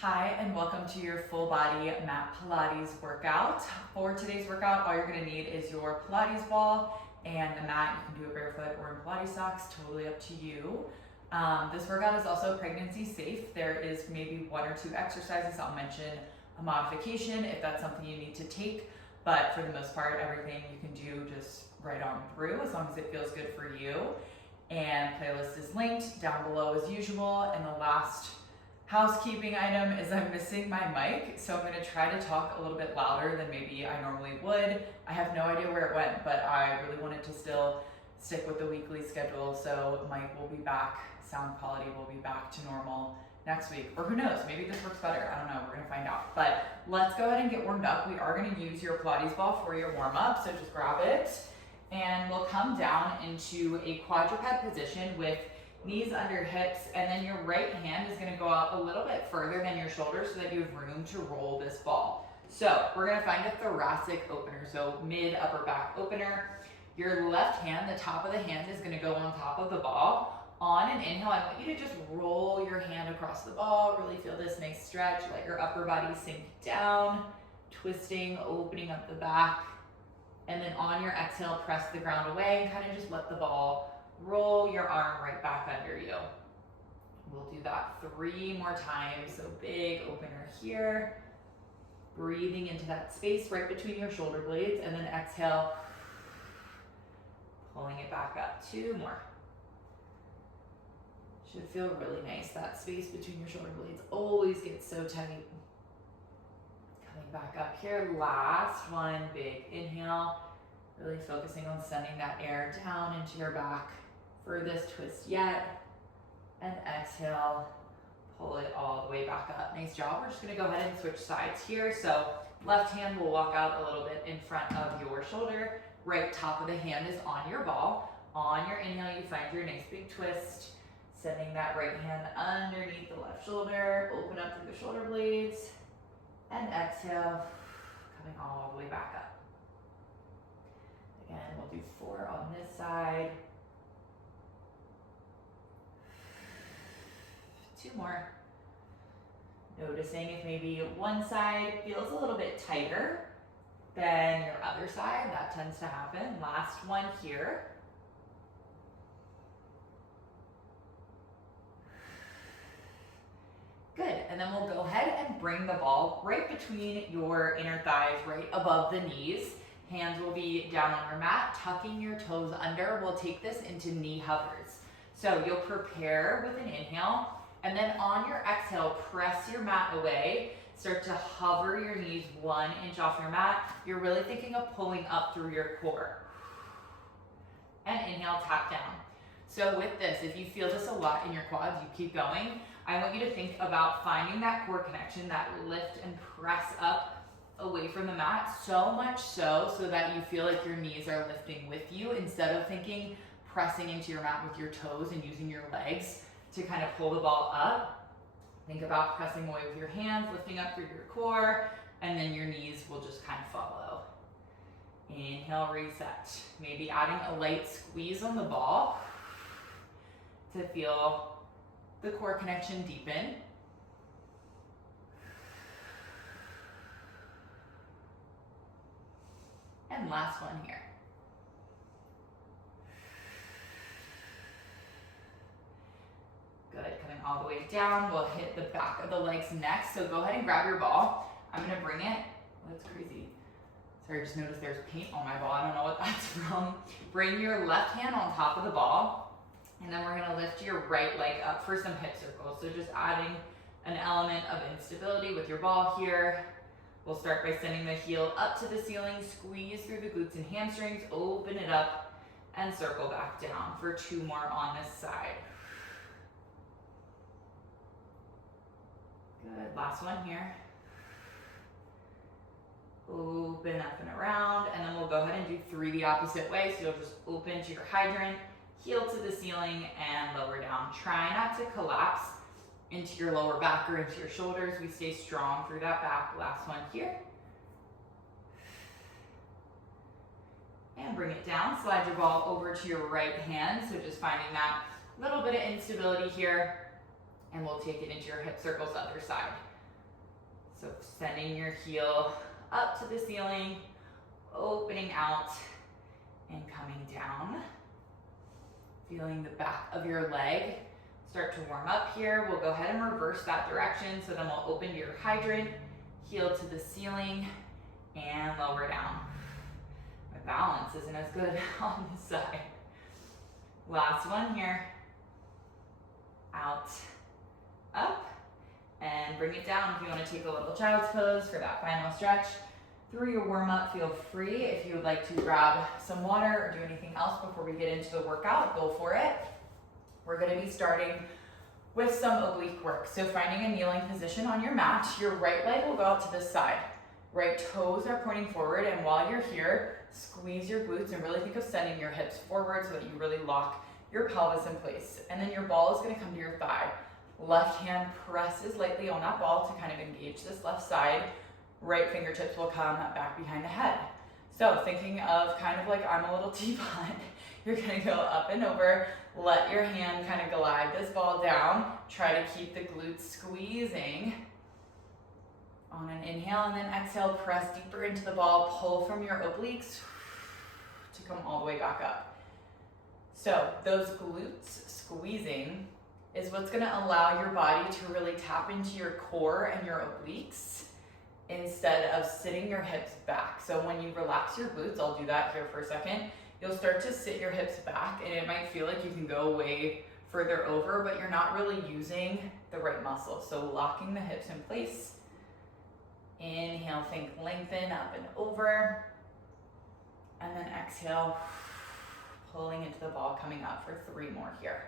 Hi, and welcome to your full body mat Pilates workout. For today's workout, all you're gonna need is your Pilates ball and the mat. You can do it barefoot or in Pilates socks, totally up to you. This workout is also pregnancy safe. There is maybe one or two exercises. I'll mention a modification if that's something you need to take, but for the most part, everything you can do just right on through as long as it feels good for you. And playlist is linked down below as usual. And the last housekeeping item is I'm missing my mic, so I'm gonna try to talk a little bit louder than maybe I normally would. I have no idea where it went, but I really wanted to still stick with the weekly schedule, so mic will be back, sound quality will be back to normal next week. Or who knows, maybe this works better, I don't know, we're gonna find out. But let's go ahead and get warmed up. We are gonna use your Pilates ball for your warm up, so just grab it. And we'll come down into a quadruped position with knees under hips, and then your right hand is gonna go out a little bit further than your shoulder so that you have room to roll this ball. So we're gonna find a thoracic opener, so mid upper back opener. Your left hand, the top of the hand is gonna go on top of the ball. On an inhale, I want you to just roll your hand across the ball, really feel this nice stretch, let your upper body sink down, twisting, opening up the back. And then on your exhale, press the ground away and kind of just let the ball roll your arm right back under you. We'll do that 3 more times. So big opener here. Breathing into that space right between your shoulder blades, and then exhale, pulling it back up. 2 more. Should feel really nice. That space between your shoulder blades always gets so tight. Coming back up here. Last one. Big inhale. Really focusing on sending that air down into your back. Furthest twist yet, and exhale, pull it all the way back up. Nice job. We're just gonna go ahead and switch sides here. So left hand will walk out a little bit in front of your shoulder. Right top of the hand is on your ball. On your inhale, you find your nice big twist, sending that right hand underneath the left shoulder, open up through the shoulder blades, and exhale, coming all the way back up. Again, we'll do 4 on this side. 2 more. Noticing if maybe one side feels a little bit tighter than your other side. That tends to happen. Last one here. Good, and then we'll go ahead and bring the ball right between your inner thighs, right above the knees. Hands will be down on your mat, tucking your toes under. We'll take this into knee hovers. So you'll prepare with an inhale, and then on your exhale, press your mat away. Start to hover your knees 1 inch off your mat. You're really thinking of pulling up through your core. And inhale, tap down. So with this, if you feel this a lot in your quads, you keep going. I want you to think about finding that core connection, that lift and press up away from the mat, so much so that you feel like your knees are lifting with you instead of thinking pressing into your mat with your toes and using your legs to kind of pull the ball up. Think about pressing away with your hands, lifting up through your core, and then your knees will just kind of follow. Inhale, reset. Maybe adding a light squeeze on the ball to feel the core connection deepen. And last one here. Good, coming all the way down. We'll hit the back of the legs next. So go ahead and grab your ball. I'm gonna bring it, oh, that's crazy. Sorry, I just noticed there's paint on my ball. I don't know what that's from. Bring your left hand on top of the ball, and then we're gonna lift your right leg up for some hip circles. So just adding an element of instability with your ball here. We'll start by sending the heel up to the ceiling, squeeze through the glutes and hamstrings, open it up, and circle back down for 2 more on this side. Good, last one here. Open up and around, and then we'll go ahead and do 3 the opposite way. So you'll just open to your hydrant, heel to the ceiling, and lower down. Try not to collapse into your lower back or into your shoulders. We stay strong through that back. Last one here. And bring it down. Slide your ball over to your right hand. So just finding that little bit of instability here. And we'll take it into your hip circles, other side. Sending your heel up to the ceiling, opening out and coming down. Feeling the back of your leg start to warm up here. We'll go ahead and reverse that direction. So then we'll open to your hydrant, heel to the ceiling, and lower down. My balance isn't as good on this side. Last one here. Out, up, and bring it down. If you want to take a little child's pose for that final stretch. Through your warm up, feel free. If you would like to grab some water or do anything else before we get into the workout, go for it. We're going to be starting with some oblique work. So finding a kneeling position on your mat, your right leg will go out to the side. Right toes are pointing forward, and while you're here, squeeze your glutes and really think of sending your hips forward so that you really lock your pelvis in place. And then your ball is going to come to your thigh. Left hand presses lightly on that ball to kind of engage this left side. Right fingertips will come back behind the head. So thinking of kind of like I'm a little teapot, you're going to go up and over, let your hand kind of glide this ball down, try to keep the glutes squeezing. On an inhale, and then exhale, press deeper into the ball, pull from your obliques to come all the way back up. So those glutes squeezing is what's going to allow your body to really tap into your core and your obliques instead of sitting your hips back. So when you relax your glutes, I'll do that here for a second, you'll start to sit your hips back, and it might feel like you can go way further over, but you're not really using the right muscle. So locking the hips in place. Inhale, think lengthen up and over. And then exhale, pulling into the ball, coming up for 3 more here.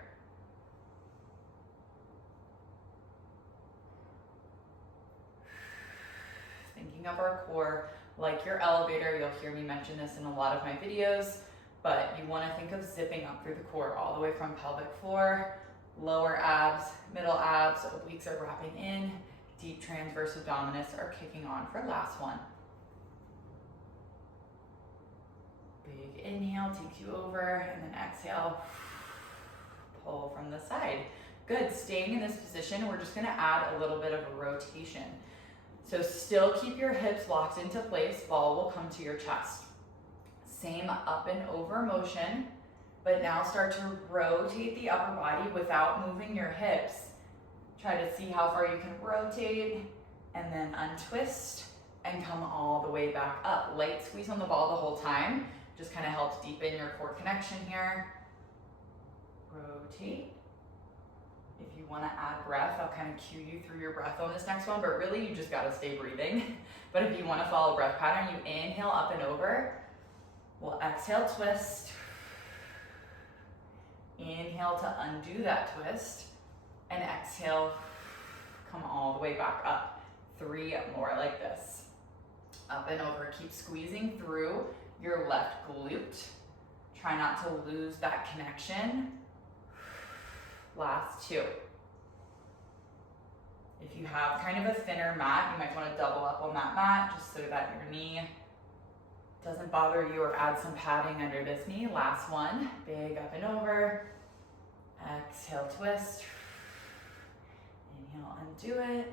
Thinking of our core like your elevator. You'll hear me mention this in a lot of my videos, but you want to think of zipping up through the core all the way from pelvic floor, lower abs, middle abs, obliques are wrapping in, deep transverse abdominis are kicking on for last one. Big inhale takes you over, and then exhale, pull from the side. Good, staying in this position, we're just gonna add a little bit of a rotation. So still keep your hips locked into place, ball will come to your chest. Same up and over motion, but now start to rotate the upper body without moving your hips. Try to see how far you can rotate, and then untwist and come all the way back up. Light squeeze on the ball the whole time. Just kind of helps deepen your core connection here. Rotate. If you want to add breath, I'll kind of cue you through your breath on this next one, but really you just got to stay breathing. But if you want to follow breath pattern, you inhale up and over. We'll exhale, twist. Inhale to undo that twist. And exhale, come all the way back up. 3 more like this. Up and over, keep squeezing through your left glute. Try not to lose that connection. Last 2. If you have kind of a thinner mat, you might want to double up on that mat just so that your knee doesn't bother you, or add some padding under this knee. Last one, big up and over. Exhale, twist. Inhale, undo it.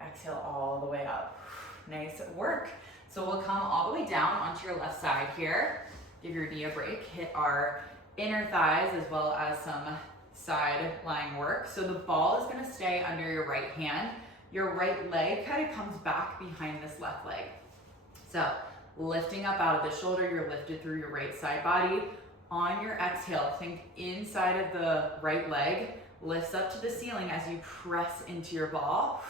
Exhale all the way up. Nice work. So we'll come all the way down onto your left side here. Give your knee a break. Hit our inner thighs as well as some side lying work. So the ball is going to stay under your right hand. Your right leg kind of comes back behind this left leg. So lifting up out of the shoulder, you're lifted through your right side body. On your exhale, think inside of the right leg, lifts up to the ceiling as you press into your ball,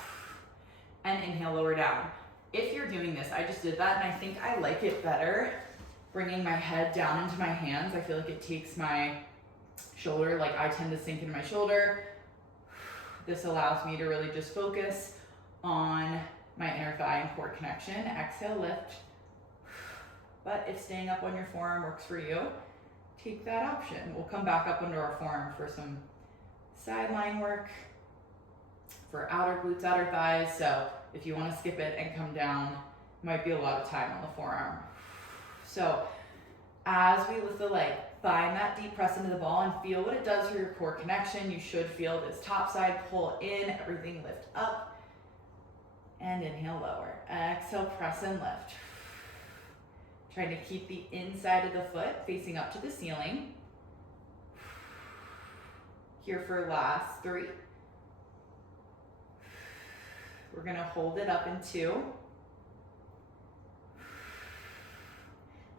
and inhale, lower down. If you're doing this, I just did that, and I think I like it better bringing my head down into my hands. I feel like it takes my shoulder, like I tend to sink into my shoulder. This allows me to really just focus on my inner thigh and core connection. Exhale, lift. But if staying up on your forearm works for you, take that option. We'll come back up under our forearm for some side lying work, for outer glutes, outer thighs. So if you want to skip it and come down, might be a lot of time on the forearm. So as we lift the leg, find that deep press into the ball and feel what it does for your core connection. You should feel this top side pull in, everything lift up. And inhale, lower. Exhale, press and lift. Trying to keep the inside of the foot facing up to the ceiling. Here for last 3. We're gonna hold it up in 2.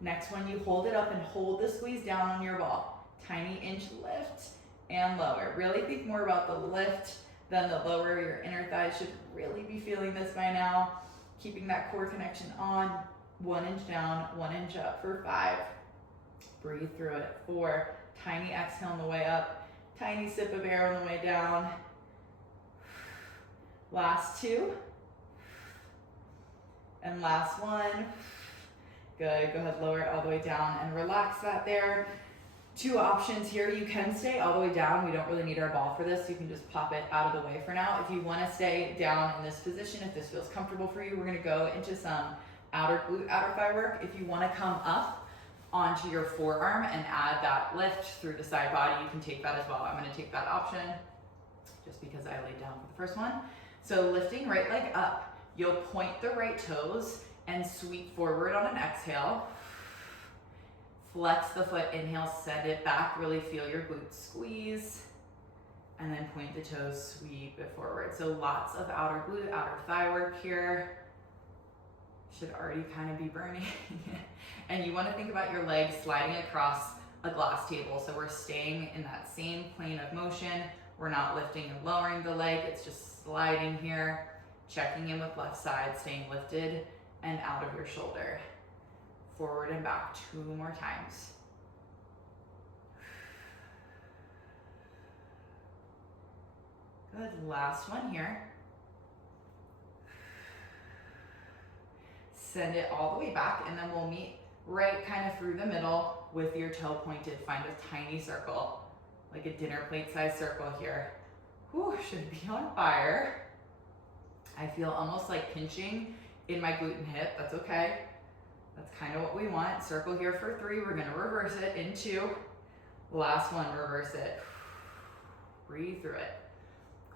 Next one, you hold it up and hold the squeeze down on your ball. Tiny inch lift and lower. Really think more about the lift than the lower. Your inner thighs should really be feeling this by now. Keeping that core connection on. 1 inch down, 1 inch up for 5. Breathe through it. 4. Tiny exhale on the way up. Tiny sip of air on the way down. Last 2. And last 1. Good, go ahead, lower it all the way down and relax that there. 2 options here. You can stay all the way down. We don't really need our ball for this. You can just pop it out of the way for now. If you want to stay down in this position, if this feels comfortable for you, we're going to go into some outer glute, outer thigh work. If you want to come up onto your forearm and add that lift through the side body, you can take that as well. I'm going to take that option just because I laid down for the first one. So lifting right leg up, you'll point the right toes and sweep forward on an exhale. Flex the foot, inhale, send it back, really feel your glutes squeeze. And then point the toes, sweep it forward. So lots of outer glute, outer thigh work here. Should already kind of be burning. And you want to think about your legs sliding across a glass table. So we're staying in that same plane of motion. We're not lifting and lowering the leg, it's just sliding here. Checking in with left side, staying lifted and out of your shoulder. Forward and back 2 more times. Good, last one here. Send it all the way back and then we'll meet right kind of through the middle with your toe pointed. Find a tiny circle, like a dinner plate size circle here. Whew, should be on fire. I feel almost like pinching in my glute and hip, that's okay. That's kind of what we want. Circle here for 3, we're gonna reverse it in 2. Last one, reverse it. Breathe through it.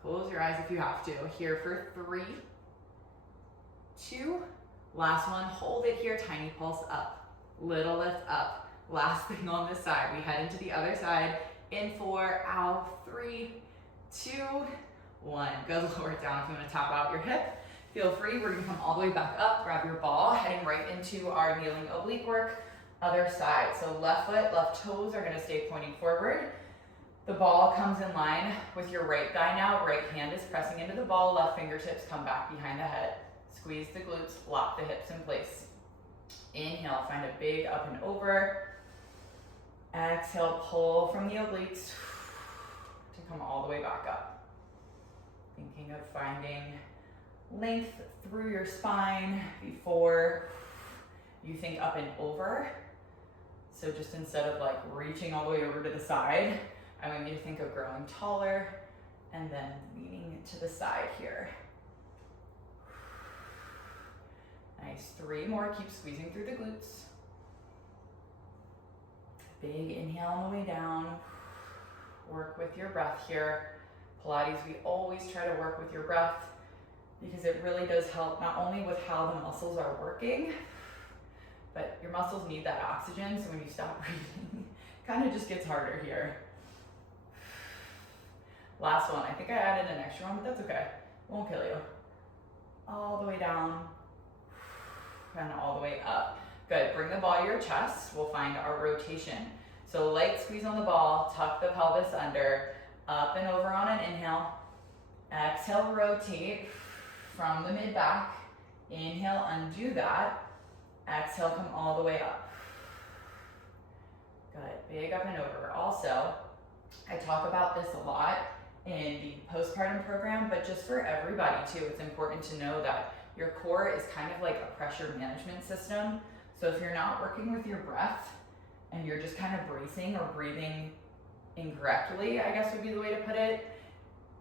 Close your eyes if you have to. Here for 3, 2, last one, hold it here, tiny pulse up. Little lift up. Last thing on this side, we head into the other side. In 4, out, 3, 2, 1. Go lower it down if you wanna top out your hip. Feel free, we're gonna come all the way back up, grab your ball, heading right into our kneeling oblique work. Other side, so left foot, left toes are gonna stay pointing forward. The ball comes in line with your right thigh now. Right hand is pressing into the ball, left fingertips come back behind the head. Squeeze the glutes, lock the hips in place. Inhale, find a big up and over. Exhale, pull from the obliques to come all the way back up. Thinking of finding length through your spine before you think up and over. So just instead of like reaching all the way over to the side, I want you to think of growing taller and then leaning to the side here. Nice, 3 more, keep squeezing through the glutes. Big inhale on the way down. Work with your breath here. Pilates, we always try to work with your breath because it really does help not only with how the muscles are working, but your muscles need that oxygen, so when you stop breathing, it kind of just gets harder here. Last one, I think I added an extra one, but that's okay. Won't kill you. All the way down, and all the way up. Good, bring the ball to your chest. We'll find our rotation. So light squeeze on the ball, tuck the pelvis under, up and over on an inhale. Exhale, rotate from the mid back. Inhale, undo that. Exhale, come all the way up. Good, big up and over. Also, I talk about this a lot in the postpartum program, but just for everybody too, it's important to know that your core is kind of like a pressure management system. So if you're not working with your breath and you're just kind of bracing or breathing incorrectly, I guess would be the way to put it,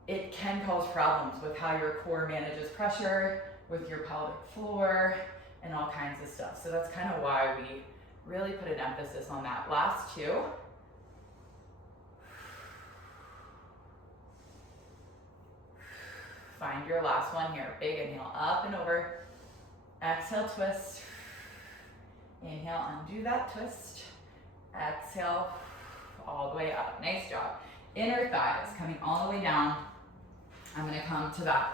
it can cause problems with how your core manages pressure, with your pelvic floor, and all kinds of stuff. So that's kind of why we really put an emphasis on that. Last 2. Find your last one here. Big inhale, up and over. Exhale, twist. Inhale, undo that twist. Exhale, all the way up. Nice job. Inner thighs coming all the way down. I'm gonna come to that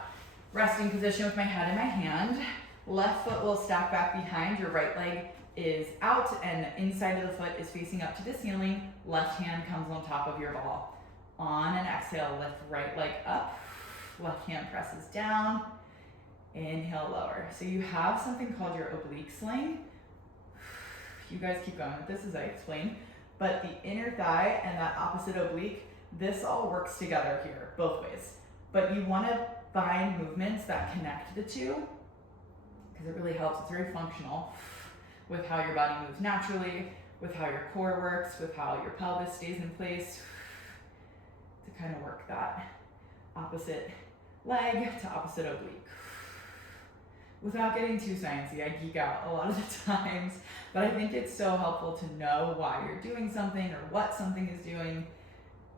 resting position with my head in my hand. Left foot will stack back behind. Your right leg is out and the inside of the foot is facing up to the ceiling. Left hand comes on top of your ball. On an exhale, lift right leg up. Left hand presses down. Inhale, lower. So you have something called your oblique sling. You guys keep going with this as I explain. But the inner thigh and that opposite oblique, this all works together here, both ways. But you want to find movements that connect the two because it really helps. It's very functional with how your body moves naturally, with how your core works, with how your pelvis stays in place to kind of work that opposite leg to opposite oblique. Without getting too sciencey, I geek out a lot of the times, but I think it's so helpful to know why you're doing something or what something is doing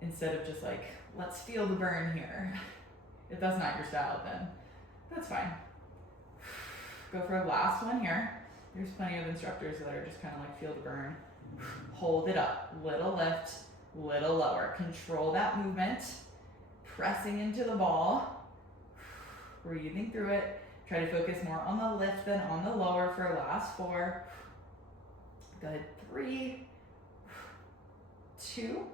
instead of just like, let's feel the burn here. If that's not your style, then that's fine. Go for a last one here. There's plenty of instructors that are just kind of like feel the burn. Hold it up, little lift, little lower. Control that movement, pressing into the ball, breathing through it. Try to focus more on the lift than on the lower for last 4. Good, 3, 2,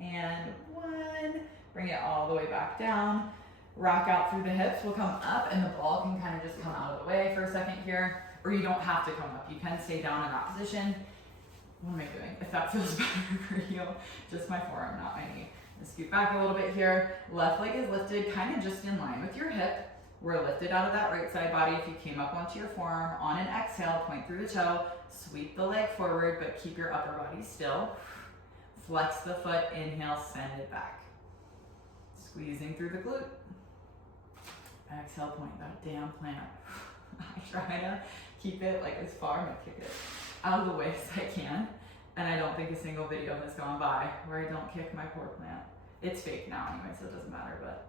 and 1. Bring it all the way back down. Rock out through the hips. We'll come up and the ball can kind of just come out of the way for a second here. Or you don't have to come up. You can stay down in that position. What am I doing? If that feels better for you, just my forearm, not my knee. Scoot back a little bit here. Left leg is lifted, kind of just in line with your hip. We're lifted out of that right side body. If you came up onto your forearm, on an exhale, point through the toe, sweep the leg forward, but keep your upper body still. Flex the foot, inhale, send it back. Squeezing through the glute. Exhale, point that damn plant. I try to keep it like as far, I'm gonna kick it out of the way as I can. And I don't think a single video has gone by where I don't kick my poor plant. It's fake now anyway, so it doesn't matter, but.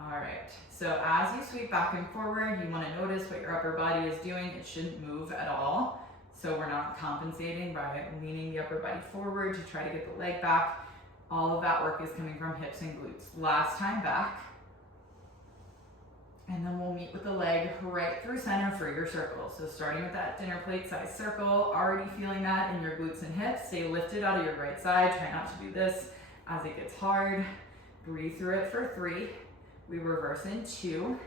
All right, so as you sweep back and forward, you wanna notice what your upper body is doing. It shouldn't move at all. So we're not compensating by leaning the upper body forward to try to get the leg back. All of that work is coming from hips and glutes. Last time back. And then we'll meet with the leg right through center for your circle. So starting with that dinner plate size circle, already feeling that in your glutes and hips. Stay lifted out of your right side. Try not to do this as it gets hard. Breathe through it for 3. We reverse in 2.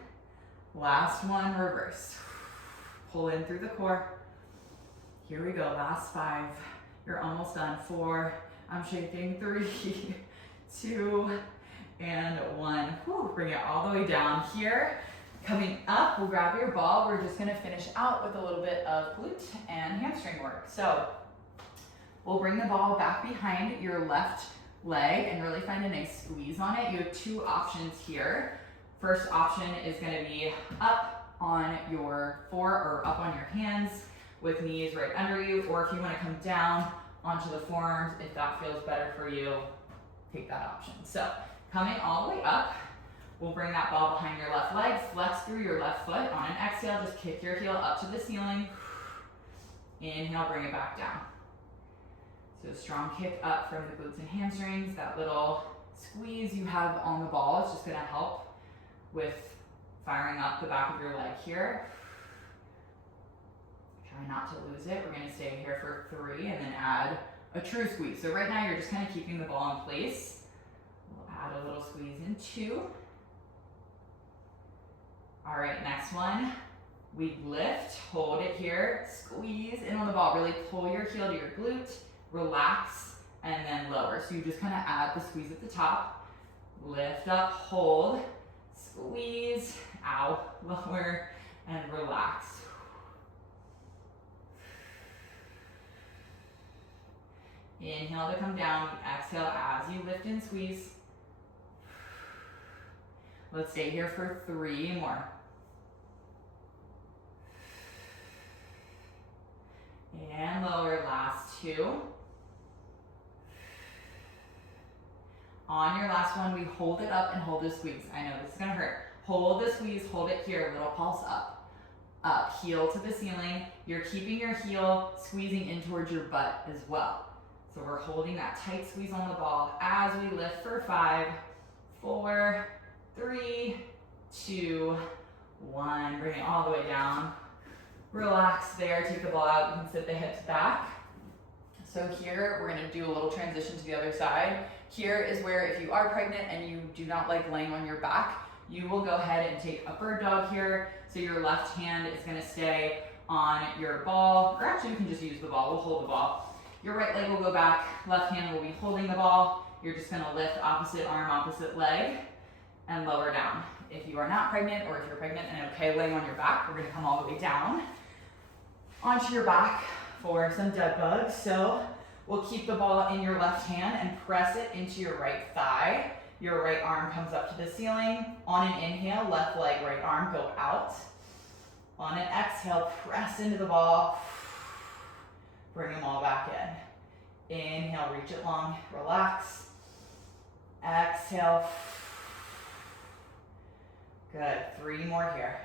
Last one, reverse. Pull in through the core. Here we go, last 5. You're almost done. 4, I'm shaking. 3, 2, and 1. Whew, bring it all the way down here. Coming up, we'll grab your ball. We're just gonna finish out with a little bit of glute and hamstring work. So we'll bring the ball back behind your left leg and really find a nice squeeze on it. You have 2 options here. First option is gonna be up on your or up on your hands with knees right under you, or if you wanna come down onto the forearms, if that feels better for you, take that option. So coming all the way up, we'll bring that ball behind your left leg, flex through your left foot. On an exhale, just kick your heel up to the ceiling. Inhale, bring it back down. So strong kick up from the glutes and hamstrings. That little squeeze you have on the ball is just gonna help with firing up the back of your leg here. Try not to lose it. We're gonna stay here for 3 and then add a true squeeze. So right now you're just kind of keeping the ball in place. We'll add a little squeeze in 2. All right, next one. We lift, hold it here, squeeze in on the ball. Really pull your heel to your glute, relax, and then lower. So you just kind of add the squeeze at the top. Lift up, hold, squeeze, out, lower, and relax. Inhale to come down, exhale as you lift and squeeze. Let's stay here for 3 more. And lower, last 2. On your last one, we hold it up and hold the squeeze. I know this is gonna hurt. Hold the squeeze, hold it here, little pulse up. Up, heel to the ceiling. You're keeping your heel squeezing in towards your butt as well. So we're holding that tight squeeze on the ball as we lift for 5, 4, 3, 2, 1. Bring it all the way down. Relax there, take the ball out. You can sit the hips back. So here, we're gonna do a little transition to the other side. Here is where if you are pregnant and you do not like laying on your back, you will go ahead and take a bird dog here. So your left hand is gonna stay on your ball, or actually you can just use the ball, we'll hold the ball. Your right leg will go back, left hand will be holding the ball. You're just gonna lift opposite arm, opposite leg, and lower down. If you are not pregnant, or if you're pregnant and okay laying on your back, we're gonna come all the way down onto your back for some dead bugs. So we'll keep the ball in your left hand and press it into your right thigh. Your right arm comes up to the ceiling. On an inhale, left leg, right arm go out. On an exhale, press into the ball. Bring them all back in. Inhale, reach it long, relax. Exhale. Good, 3 more here.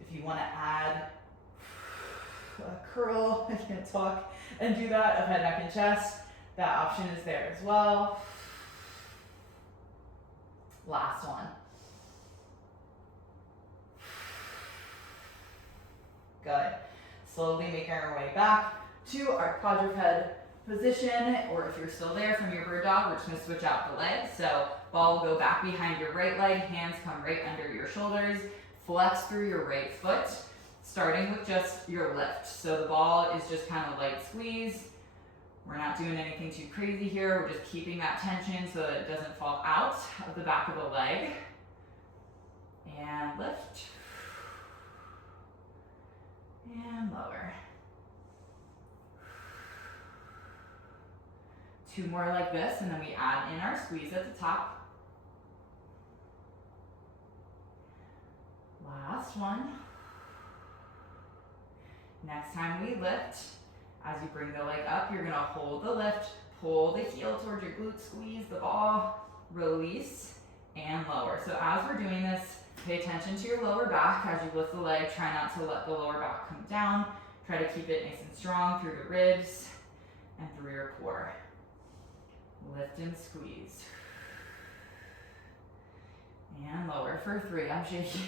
If you wanna add a curl, I can't talk, and do that of head, neck, and chest, that option is there as well. Last one. Good. Slowly making our way back to our quadruped position, or if you're still there from your bird dog, we're just gonna switch out the legs. So ball will go back behind your right leg, hands come right under your shoulders, flex through your right foot, starting with just your lift. So the ball is just kind of light squeeze. We're not doing anything too crazy here. We're just keeping that tension so that it doesn't fall out of the back of the leg. And lift. And lower. 2 more like this, and then we add in our squeeze at the top. Last one. Next time we lift, as you bring the leg up, you're gonna hold the lift, pull the heel towards your glute, squeeze the ball, release, and lower. So as we're doing this, pay attention to your lower back as you lift the leg. Try not to let the lower back come down. Try to keep it nice and strong through the ribs and through your core. Lift and squeeze. And lower for 3, I'm shaking.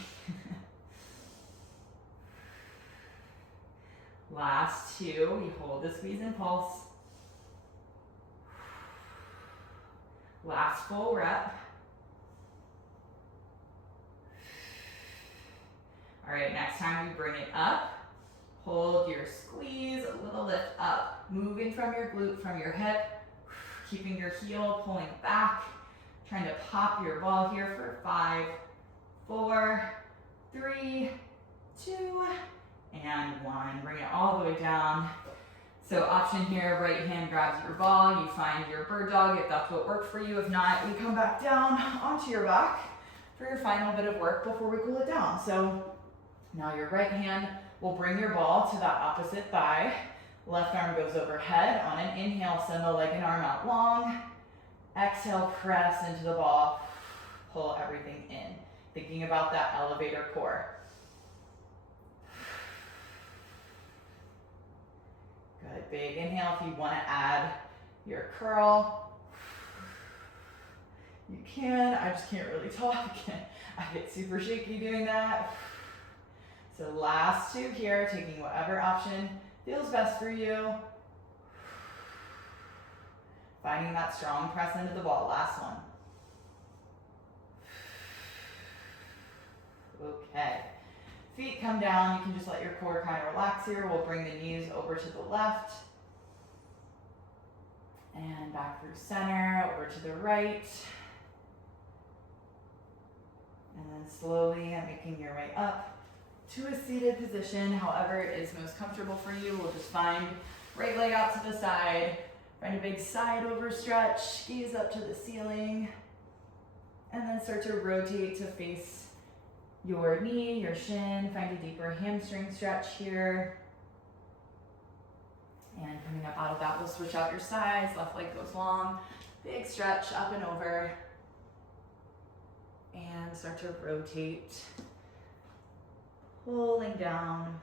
Last 2, we hold the squeeze and pulse. Last full rep. All right, next time we bring it up, hold your squeeze, a little lift up, moving from your glute, from your hip, keeping your heel pulling back, trying to pop your ball here for 5, 4, 3, 2, and 1. Bring it all the way down. So option here, right hand grabs your ball, you find your bird dog if that's what worked for you. If not, you come back down onto your back for your final bit of work before we cool it down. So now your right hand will bring your ball to that opposite thigh. Left arm goes overhead. On an inhale, send the leg and arm out long. Exhale, press into the ball. Pull everything in. Thinking about that elevator core. Good, big inhale. If you want to add your curl, you can. I just can't really talk. I get super shaky doing that. So last 2 here, taking whatever option feels best for you. Finding that strong press into the ball. Last one. Okay. Feet come down. You can just let your core kind of relax here. We'll bring the knees over to the left. And back through center, over to the right. And then slowly making your way up to a seated position, however is most comfortable for you. We'll just find right leg out to the side, find a big side over stretch, gaze up to the ceiling, and then start to rotate to face your knee, your shin, find a deeper hamstring stretch here. And coming up out of that, we'll switch out your sides, left leg goes long, Big stretch up and over. And start to rotate. Pulling down.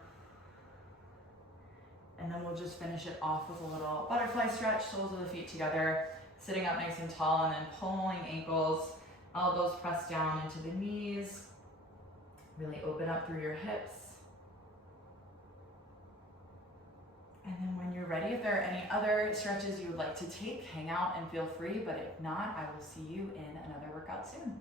And then we'll just finish it off with a little butterfly stretch, soles of the feet together, sitting up nice and tall, and then pulling ankles, elbows pressed down into the knees. Really open up through your hips. And then when you're ready, if there are any other stretches you would like to take, hang out and feel free, but if not, I will see you in another workout soon.